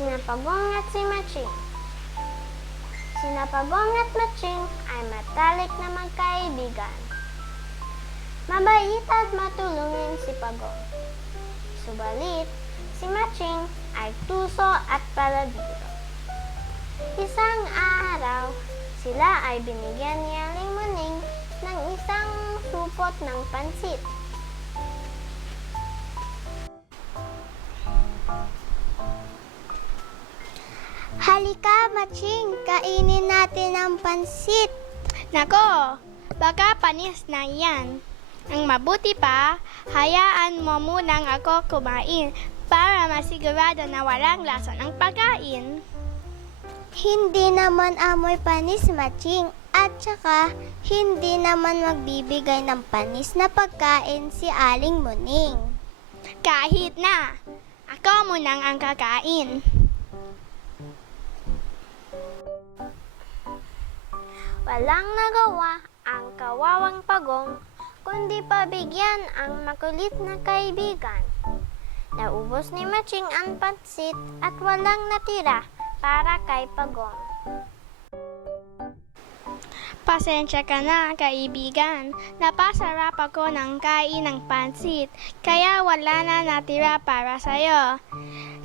Sina Pagong at si Matching. Sina Pagong at Matching ay matalik na magkaibigan. Mabait at matulungin si Pagong. Subalit, si Matching ay tuso at paladiro. Isang araw, sila ay binigyan ni Aling Muning ng isang supot ng pansit. Halika, Matching, kainin natin ang pansit. Nako, baka panis na yan. Ang mabuti pa, hayaan mo munang ako kumain para masigurado na walang lasa ng pagkain. Hindi naman amoy panis, Matching. At saka, hindi naman magbibigay ng panis na pagkain si Aling Muning. Kahit na, ako munang ang kakain. Walang nagawa ang kawawang Pagong, kundi pabigyan ang makulit na kaibigan. Naubos ni Matching ang pansit at walang natira para kay Pagong. Pasensya ka na, kaibigan. Napasarap ako ng kain ng pansit, kaya wala na natira para sa'yo.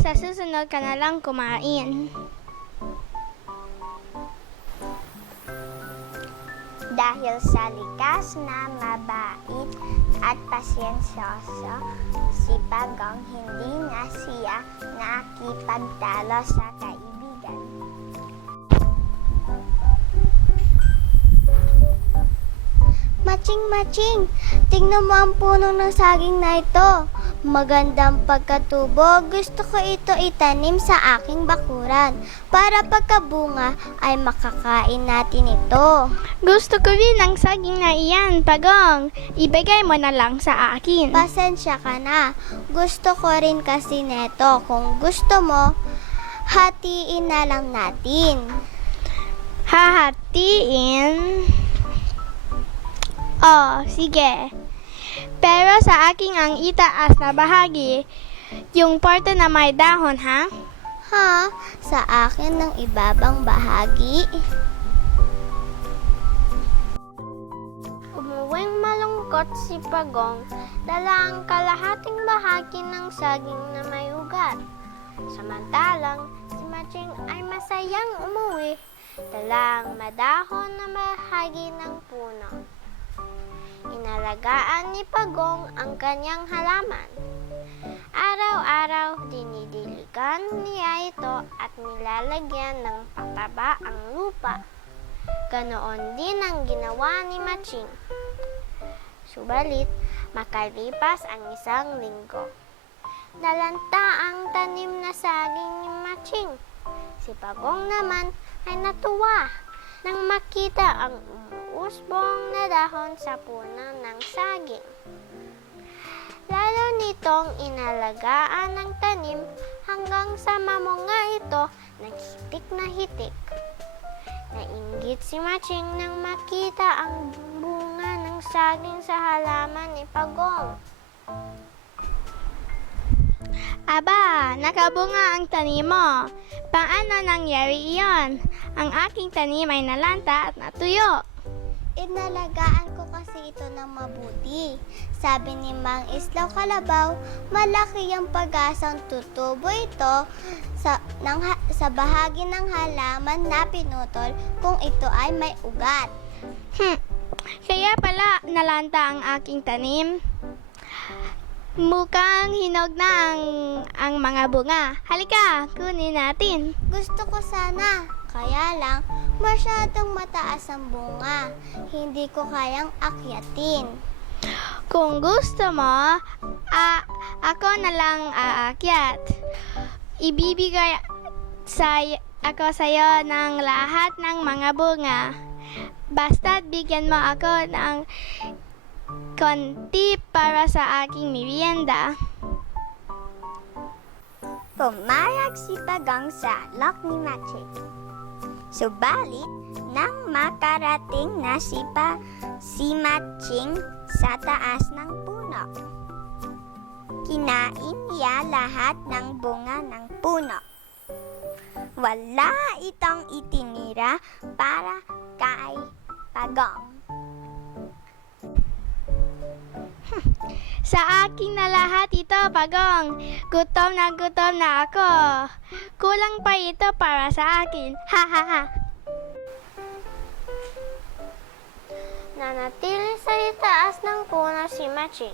Sa susunod ka na lang kumain. Dahil sa likas na mabait at pasensyoso, si Pagong hindi na siya nakipagtalo sa kaibigan. Matching, tingnan mo ang puno ng saging na ito. Magandang pagkatubo, gusto ko ito itanim sa aking bakuran para pagkabunga ay makakain natin ito. Gusto ko rin ang saging na iyan, Pagong. Ibigay mo na lang sa akin. Pasensya ka na. Gusto ko rin kasi neto. Kung gusto mo, hatiin na lang natin. Hahatiin? Oh, sige. Pero sa aking ang itaas na bahagi, yung parte na may dahon, ha? Ha? Sa akin ng ibabang bahagi? Umuwing malungkot si Pagong, dala ang kalahating bahagi ng saging na may ugat. Samantalang si Matching ay masayang umuwi, dala ang madahon na bahagi ng puno. Inalagaan ni Pagong ang kanyang halaman. Araw-araw dinidiligan niya ito at nilalagyan ng pataba ang lupa. Ganoon din ang ginawa ni Matching. Subalit, makalipas ang isang linggo. Nalanta ang tanim na saging ni Matching. Si Pagong naman ay natuwa nang makita ang umuusbong na dahon sa puno ng saging. Lalo nitong inalagaan ng tanim hanggang sa mamunga ito ng hitik na hitik. Nainggit si Matching nang makita ang bunga ng saging sa halaman ni Pagong. Aba, nakabunga ang tanim mo. Paano nangyari iyon? Ang aking tanim ay nalanta at natuyo. Inalagaan ko kasi ito ng mabuti. Sabi ni Mang Islaw Kalabaw, malaki ang pag-asang tutubo ito sa bahagi ng halaman na pinutol kung ito ay may ugat. Kaya pala nalanta ang aking tanim. Mukhang hinog na ang mga bunga. Halika, kunin natin. Gusto ko sana, kaya lang masyadong mataas ang bunga. Hindi ko kayang akyatin. Kung gusto mo, ako na lang aakyat. Ibibigay ako sa'yo ng lahat ng mga bunga. Basta't bigyan mo ako ng konti para sa aking merienda. Pumayag si Pagong sa alok ni Matching. Subalit, nang makarating na si Matching sa taas ng puno, kinain niya lahat ng bunga ng puno. Wala itong itinira para kay Pagong. Sa akin na lahat ito, Pagong. Gutom na ako. Kulang pa ito para sa akin. Ha ha ha. Nanatili sa itaas ng puno si Maching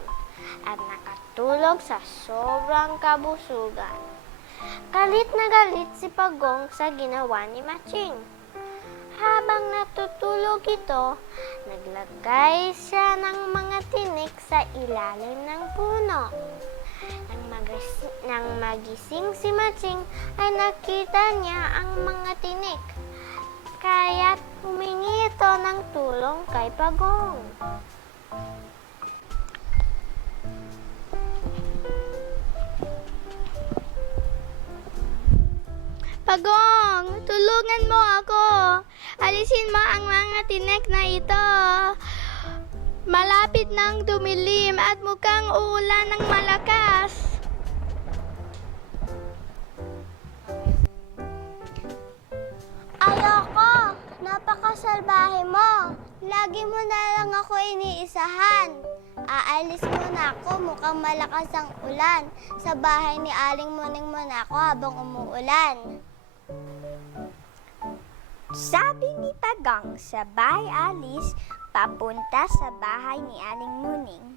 at nakatulog sa sobrang kabusugan. Galit na galit si Pagong sa ginawa ni Maching. Habang natutulog ito, naglagay siya ng mga tinik sa ilalim ng puno. Nang magising si Maching ay nakita niya ang mga tinik. Kaya't humingi ito ng tulong kay Pagong. Pagong, tulungan mo ako. Alisin mo ang mga tinik na ito. Malapit nang dumilim at mukhang uulan ng malakas. Ayoko! Napakasalbahe mo! Lagi mo na lang ako iniisahan. Aalis muna ako, mukhang malakas ang ulan. Sa bahay ni Aling Muning muna ako habang umuulan. Sabi ni Pagong, sabay alis papunta sa bahay ni Aling Muning.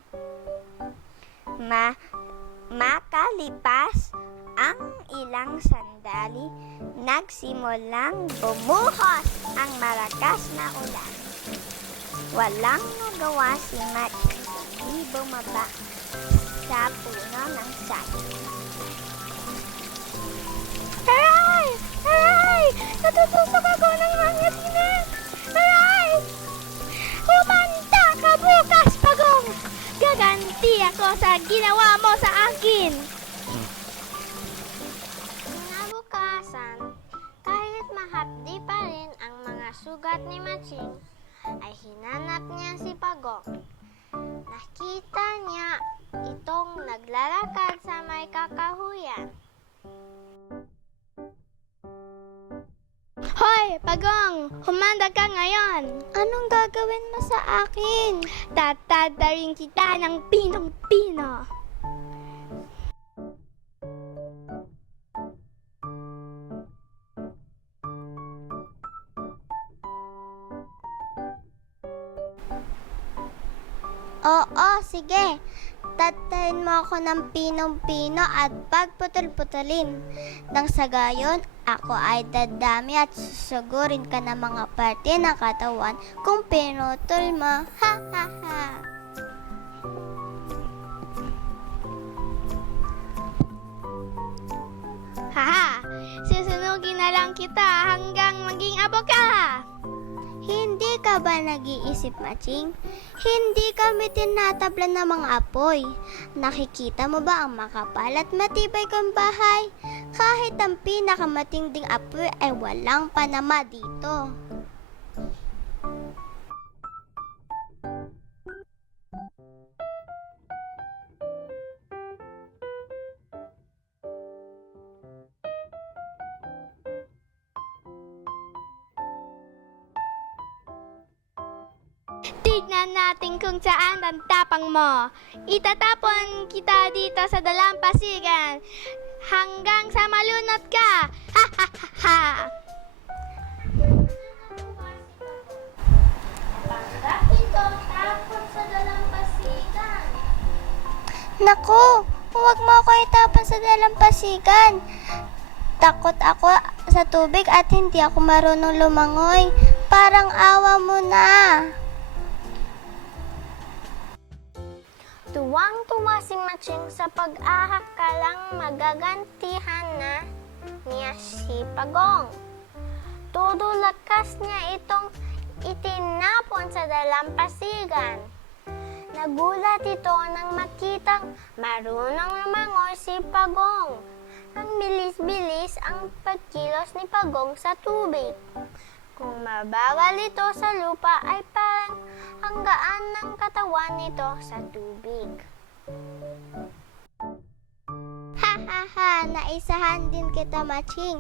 Makalipas ang ilang sandali, nagsimulang bumuhos ang malakas na ulan. Walang nagawa si Maching kundi bumaba sa puno ng saging. Aray! Aray! Natutusok ako ng mga tinik! Aray! Humanda ka bukas, Pagong! Gaganti ako sa ginawa mo sa akin! Kinabukasan, kahit mahapdi pa rin ang mga sugat ni Maching, ay hinanap niya si Pagong. Nakita niya itong naglalakad sa may kakahuyan. Hoy, Pagong! Humanda ka ngayon! Anong gagawin mo sa akin? Tatadarin kita ng pinong-pino! Oo, sige. Tatayin mo ako ng pinong-pino at pagputol-putulin. Nang sa gayon, ako ay dadami at susugurin ka ng mga parte ng katawan kung pinutol mo. Ha ha ha. Haha! Susunugin na lang kita hanggang maging abo ka! Hindi ka ba nag-iisip, Maching? Hindi kami tinatablan ng mga apoy. Nakikita mo ba ang makapal at matibay kong bahay? Kahit ang pinakamatinding apoy ay walang panama dito. Tignan natin kung saan ang tapang mo. Itatapon kita dito sa dalampasigan hanggang sa malunod ka. Ha ha ha ha. Panggap ito tapon sa dalampasigan. Naku, huwag mo ako itapon sa dalampasigan. Takot ako sa tubig at hindi ako marunong lumangoy. Parang awa mo na. Tuwang-tuwa si Maching sa pag-ahakalang magagantihan na niya si Pagong. Todo lakas niya itong itinapon sa dalampasigan. Nagulat ito nang makitang marunong lumangoy si Pagong. Ang bilis-bilis ang pagkilos ni Pagong sa tubig. Kung mabagal ito sa lupa ay parang ang gaan ng katawan nito sa tubig. Ha ha Haha, naisahan din kita, Maching.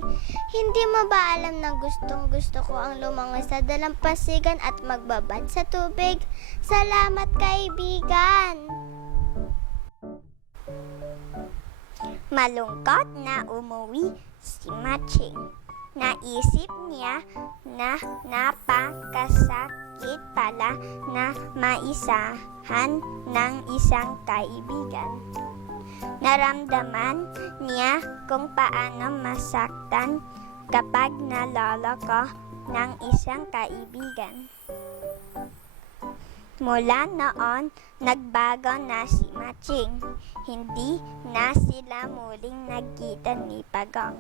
Hindi mo ba alam na gustong gusto ko ang lumangoy sa dalampasigan at magbabad sa tubig? Salamat, kaibigan! Malungkot na umuwi si Maching. Naisip niya na napakasakit pala na maisahan ng isang kaibigan. Naramdaman niya kung paano masaktan kapag naloloko ng isang kaibigan. Mula noon, nagbago na si Maching. Hindi na sila muling nagkita ni Pagong.